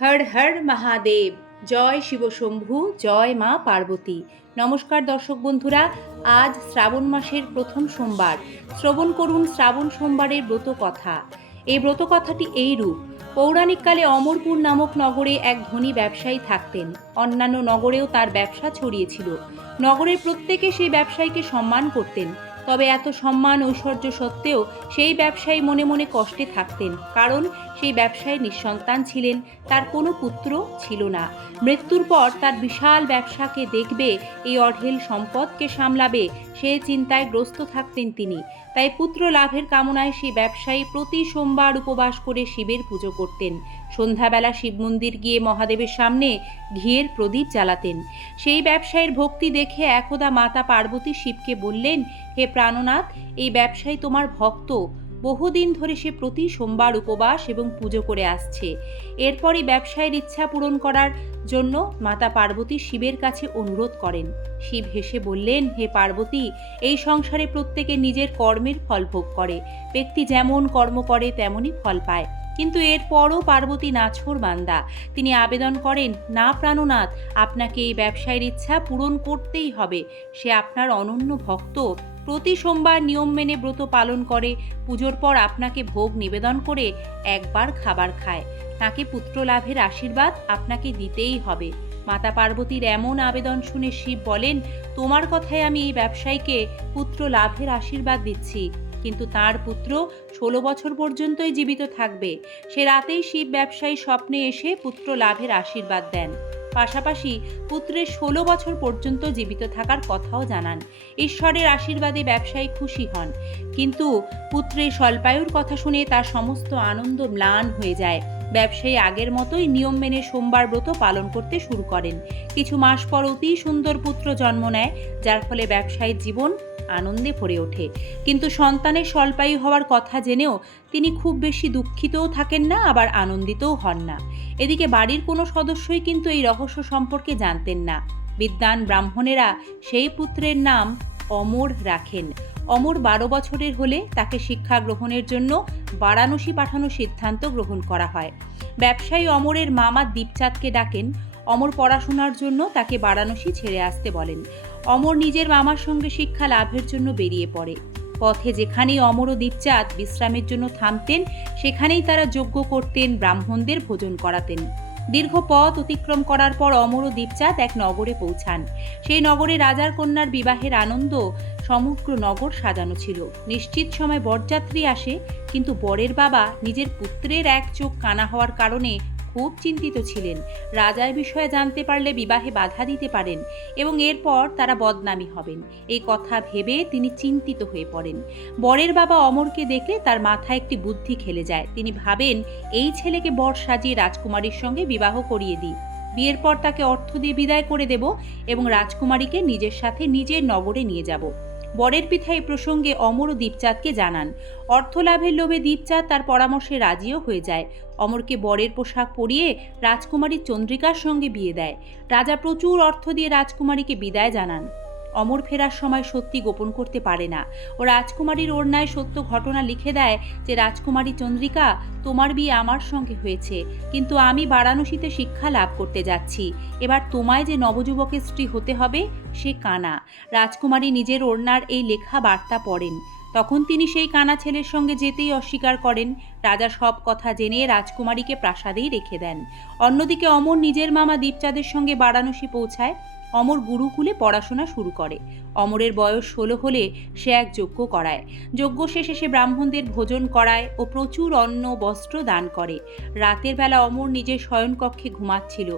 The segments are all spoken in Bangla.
হর হর মহাদেব। জয় শিবশম্ভু, জয় মা পার্বতী। নমস্কার দর্শক বন্ধুরা, আজ শ্রাবণ মাসের প্রথম সোমবার। শ্রবণ করুন শ্রাবণ সোমবারের ব্রত কথা। এই ব্রত কথাটি এইরূপ: পৌরাণিককালে অমরপুর নামক নগরে এক ধনী ব্যবসায়ী থাকতেন। অন্যান্য নগরেও তার ব্যবসা ছড়িয়েছিল। নগরের প্রত্যেকে সেই ব্যবসায়ীকে সম্মান করতেন। তবে এত সম্মান ঐশ্বর্য সত্ত্বেও সেই ব্যবসায়ী মনে মনে কষ্টে থাকতেন, কারণ সেই ব্যবসায়ী নিঃসন্তান ছিলেন। তার কোনো পুত্র ছিল না। মৃত্যুর পর তার বিশাল ব্যবসাকে দেখবে, এই অঢেল সম্পদকে সামলাবে, সে চিন্তায় গ্রস্ত থাকতেন তিনি। তাই পুত্র লাভের কামনায় সেই ব্যবসায়ী প্রতি সোমবার উপবাস করে শিবের পুজো করতেন। সন্ধ্যাবেলা শিব মন্দির গিয়ে মহাদেবের সামনে ঘিয়ের প্রদীপ জ্বালাতেন। সেই ব্যবসায়ীর ভক্তি দেখে একদা মাতা পার্বতী শিবকে বললেন, হে প্রাণনাথ, এই ব্যবসায়ী তোমার ভক্ত। বহুদিন ধরে সে প্রতি সোমবার উপবাস এবং পুজো করে আসছে। এরপরই ব্যবসায়ীর ইচ্ছা পূরণ করার জন্য মাতা পার্বতী শিবের কাছে অনুরোধ করেন। শিব হেসে বললেন, হে পার্বতী, এই সংসারে প্রত্যেকে নিজের কর্মের ফল ভোগ করে। ব্যক্তি যেমন কর্ম করে তেমনই ফল পায়। কিন্তু এরপরও পার্বতী নাছোড় বান্দা। তিনি আবেদন করেন, না প্রাণনাথ, আপনাকে এই ব্যবসায়ীর ইচ্ছা পূরণ করতেই হবে। সে আপনার অনন্য ভক্ত, প্রতি সোমবার নিয়ম মেনে ব্রত পালন করে, পুজোর পর আপনাকে ভোগ নিবেদন করে একবার খাবার খায়। তাকে পুত্র লাভের আশীর্বাদ আপনাকে দিতেই হবে। মাতা পার্বতীর এমন আবেদন শুনে শিব বলেন, তোমার কথায় আমি এই ব্যবসায়ীকে পুত্র লাভের আশীর্বাদ দিচ্ছি, কিন্তু তার পুত্র 16 বছর পর্যন্তই জীবিত থাকবে। সে রাতেই শিব ব্যবসায়ী স্বপ্নে এসে পুত্র লাভের আশীর্বাদ দেন। পাশাপাশি পুত্রের 16 বছর পর্যন্ত জীবিত থাকার কথাও জানান। ঈশ্বরের আশীর্বাদে ব্যবসায়ী খুশি হন, কিন্তু পুত্রের স্বল্পায়ুর কথা শুনে তার সমস্ত আনন্দ ম্লান হয়ে যায়। ব্যবসায়ী আগের মতোই নিয়ম মেনে সোমবার ব্রত পালন করতে শুরু করেন। কিছু মাস পর অতি সুন্দর পুত্র জন্ম নেয়, যার ফলে ব্যবসায়ীর জীবন আনন্দে ভরে ওঠে। কিন্তু সন্তানের স্বল্পায়ু হওয়ার কথা জেনেও তিনি খুব বেশি দুঃখিতও থাকেন না, আবার আনন্দিতও হন না। এদিকে বাড়ির কোনো সদস্যই কিন্তু এই রহস্য সম্পর্কে জানতেন না। বিদ্বান ব্রাহ্মণেরা সেই পুত্রের নাম অমর রাখেন। অমর 12 বছরের হলে তাকে শিক্ষা গ্রহণের জন্য বারাণসী পাঠানোর সিদ্ধান্ত গ্রহণ করা হয়। ব্যবসায়ী অমরের মামা দীপচাঁদকে ডাকেন। অমর পড়াশোনার জন্য তাকে বারাণসী ছেড়ে আসতে বলেন। অমর নিজের মামার সঙ্গে শিক্ষা লাভের জন্য বেরিয়ে পড়ে। পথে যেখানেই অমর ও দীপচাঁদ বিশ্রামের জন্য থামতেন, সেখানেই তারা যজ্ঞ করতেন, ব্রাহ্মণদের ভোজন করাতেন। দীর্ঘ পথ অতিক্রম করার পর অমর ও দীপচাঁদ এক নগরে পৌঁছান। সেই নগরে রাজার কন্যার বিবাহের আনন্দ সমগ্র নগর সাজানো ছিল। নিশ্চিত সময় বরযাত্রী আসে, কিন্তু বরের বাবা নিজের পুত্রের এক চোখ কানা হওয়ার কারণে খুব চিন্তিত ছিলেন। রাজার বিষয়ে জানতে পারলে বিবাহে বাধা দিতে পারেন এবং এরপর তারা বদনামী হবেন। এই কথা ভেবে তিনি চিন্তিত হয়ে পড়েন। বরের বাবা অমরকে দেখলে তার মাথায় একটি বুদ্ধি খেলে যায়। তিনি ভাবেন, এই ছেলেকে বর সাজিয়ে রাজকুমারীর সঙ্গে বিবাহ করিয়ে দিই। বিয়ের পর তাকে অর্থ দিয়ে বিদায় করে দেব এবং রাজকুমারীকে নিজের সাথে নিজের নগরে নিয়ে যাব। বরের পিতা এই প্রসঙ্গে অমর ও দীপচাঁদকে জানান। অর্থ লাভের লোভে দীপচাঁদ তার পরামর্শে রাজিও হয়ে যায়। অমরকে বরের পোশাক পরিয়ে রাজকুমারী চন্দ্রিকার সঙ্গে বিয়ে দেয়। রাজা প্রচুর অর্থ দিয়ে রাজকুমারীকে বিদায় জানান। অমর ফেরার সময় সত্যি গোপন করতে পারে না। ও রাজকুমারীর ওড়নায় সত্য ঘটনা লিখে দেয় যে, রাজকুমারী চন্দ্রিকা, তোমার বিয়ে আমার সঙ্গে হয়েছে, কিন্তু আমি বারাণসীতে শিক্ষা লাভ করতে যাচ্ছি। এবার তোমায় যে নবযুবকের স্ত্রী হতে হবে সে কানা। রাজকুমারী নিজের ওড়নার এই লেখা বার্তা পড়েন। তখন তিনি সেই কানা ছেলের সঙ্গে যেতেই অস্বীকার করেন। রাজা সব কথা জেনে রাজকুমারীকে প্রাসাদেই রেখে দেন। অন্যদিকে অমর নিজের মামা দীপচাঁদের সঙ্গে বারাণসী পৌঁছায়। অমর গুরুকুলে পড়াশোনা শুরু করে। অমরের বয়স 16 হলে সে এক যজ্ঞ করায়। যজ্ঞ শেষে সে ব্রাহ্মণদের ভোজন করায় ও প্রচুর অন্ন বস্ত্র দান করে। রাতের বেলা অমর নিজের শয়নকক্ষে ঘুমাচ্ছিল।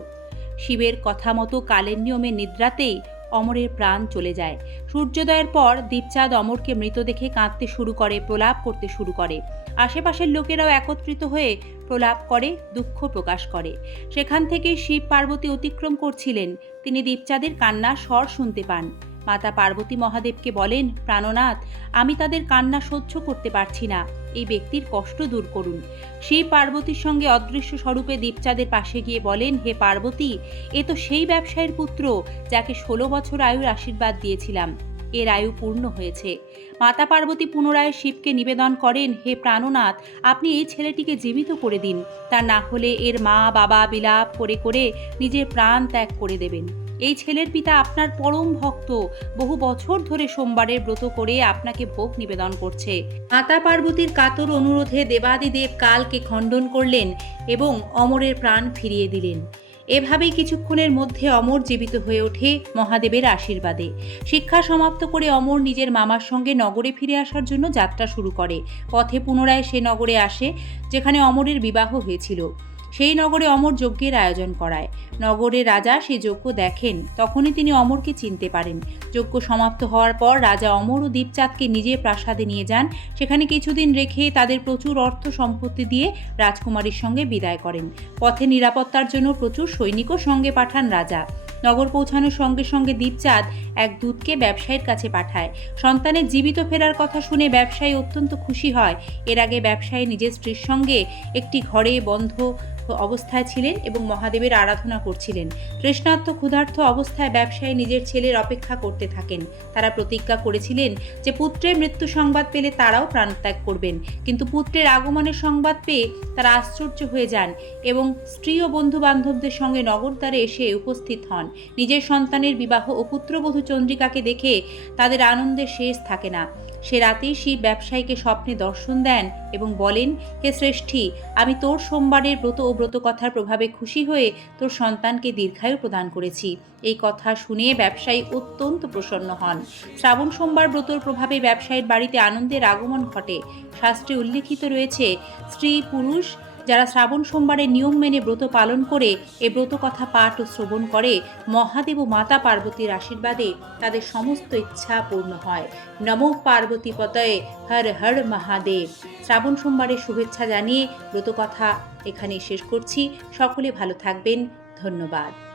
শিবের কথা মতো কালের নিয়মে নিদ্রাতেই অমরের প্রাণ চলে যায়। সূর্যোদয়ের পর দীপচাঁদ অমরকে মৃত দেখে কাঁদতে শুরু করে, প্রলাপ করতে শুরু করে। আশেপাশের লোকেরাও একত্রিত হয়ে প্রলাপ করে, দুঃখ প্রকাশ করে। সেখান থেকে শিব পার্বতী অতিক্রম করছিলেন। তিনি দীপচাঁদের কান্নার স্বর শুনতে পান। মাতা পার্বতী মহাদেবকে বলেন, প্রাণনাথ, আমি তাদের কান্না সহ্য করতে পারছি না, এই ব্যক্তির কষ্ট দূর করুন। শিব পার্বতীর সঙ্গে অদৃশ্য স্বরূপে দীপচাঁদের পাশে গিয়ে বলেন, হে পার্বতী, এ তো সেই ব্যবসায়ীর পুত্র যাকে 16 বছর আয়ুর আশীর্বাদ দিয়েছিলাম। এর আয়ু পূর্ণ হয়েছে। মাতা পার্বতী পুনরায় শিবকে নিবেদন করেন, হে প্রাণনাথ, আপনি এই ছেলেটিকে জীবিত করে দিন, তা না হলে এর মা বাবা বিলাপ করে করে নিজের প্রাণ ত্যাগ করে দেবেন। এই ছেলের পিতা আপনার পরম ভক্ত, বহু বছর ধরে সোমবারের ব্রত করে আপনাকে ভোগ নিবেদন করছে। মাতা পার্বতীর কাতর অনুরোধে দেবাদিদেব কালকে খণ্ডন করলেন এবং অমরের প্রাণ ফিরিয়ে দিলেন। এভাবেই কিছুক্ষণের মধ্যে অমর জীবিত হয়ে ওঠে মহাদেবের আশীর্বাদে। শিক্ষা সমাপ্ত করে অমর নিজের মামার সঙ্গে নগরে ফিরে আসার জন্য যাত্রা শুরু করে। পথে পুনরায় সে নগরে আসে যেখানে অমরের বিবাহ হয়েছিল। সেই নগরে অমর যজ্ঞের আয়োজন করায়। নগরের রাজা সেই যজ্ঞ দেখেন, তখনই তিনি অমরকে চিনতে পারেন। যজ্ঞ সমাপ্ত হওয়ার পর রাজা অমর ও দীপচাঁদকে নিজের প্রাসাদে নিয়ে যান। সেখানে কিছুদিন রেখে তাদের প্রচুর অর্থ সম্পত্তি দিয়ে রাজকুমারীর সঙ্গে বিদায় করেন। পথে নিরাপত্তার জন্য প্রচুর সৈনিকও সঙ্গে পাঠান রাজা। নগর পৌঁছানোর সঙ্গে সঙ্গে দীপচাঁদ এক দূতকে ব্যবসায়ীর কাছে পাঠায়। সন্তানের জীবিত ফেরার কথা শুনে ব্যবসায়ী অত্যন্ত খুশি হয়। এর আগে ব্যবসায়ী নিজের স্ত্রীর সঙ্গে একটি ঘরে বন্ধ অবস্থায় ছিলেন এবং মহাদেবের আরাধনা করছিলেন। তৃষ্ণার্ত ক্ষুধার্ত অবস্থায় ব্যবসায়ী নিজের ছেলের অপেক্ষা করতে থাকেন। তারা প্রতিজ্ঞা করেছিলেন যে পুত্রের মৃত্যু সংবাদ পেলে তারাও প্রাণত্যাগ করবেন। কিন্তু পুত্রের আগমনের সংবাদ পেয়ে তারা আশ্চর্য হয়ে যান এবং স্ত্রী ও বন্ধু বান্ধবদের সঙ্গে নগরদ্বারে এসে উপস্থিত হন। নিজের সন্তানের বিবাহ ও পুত্রবধূ চন্দ্রিকাকে দেখে তাদের আনন্দের শেষ থাকে না। সে রাতেই শিব ব্যবসায়ীকে স্বপ্নে দর্শন দেন এবং বলেন, হে শ্রেষ্ঠী, আমি তোর সোমবারের ব্রত ও ব্রতকথার প্রভাবে খুশি হয়ে তোর সন্তানকে দীর্ঘায়ু প্রদান করেছি। এই কথা শুনে ব্যবসায়ী অত্যন্ত প্রসন্ন হন। শ্রাবণ সোমবার ব্রতর প্রভাবে ব্যবসায়ীর বাড়িতে আনন্দের আগমন ঘটে। শাস্ত্রে উল্লিখিত রয়েছে, স্ত্রী পুরুষ যারা শ্রাবণ সোমবারের নিয়ম মেনে ব্রত পালন করে এ ব্রত কথা পাঠ ও শ্রবণ করে, মহাদেব ও মাতা পার্বতীর আশীর্বাদে তাদের সমস্ত ইচ্ছা পূর্ণ হয়। নমো পার্বতী পতয়ে হর হর মহাদেব। শ্রাবণ সোমবারের শুভেচ্ছা জানিয়ে ব্রতকথা এখানে শেষ করছি। সকলে ভালো থাকবেন। ধন্যবাদ।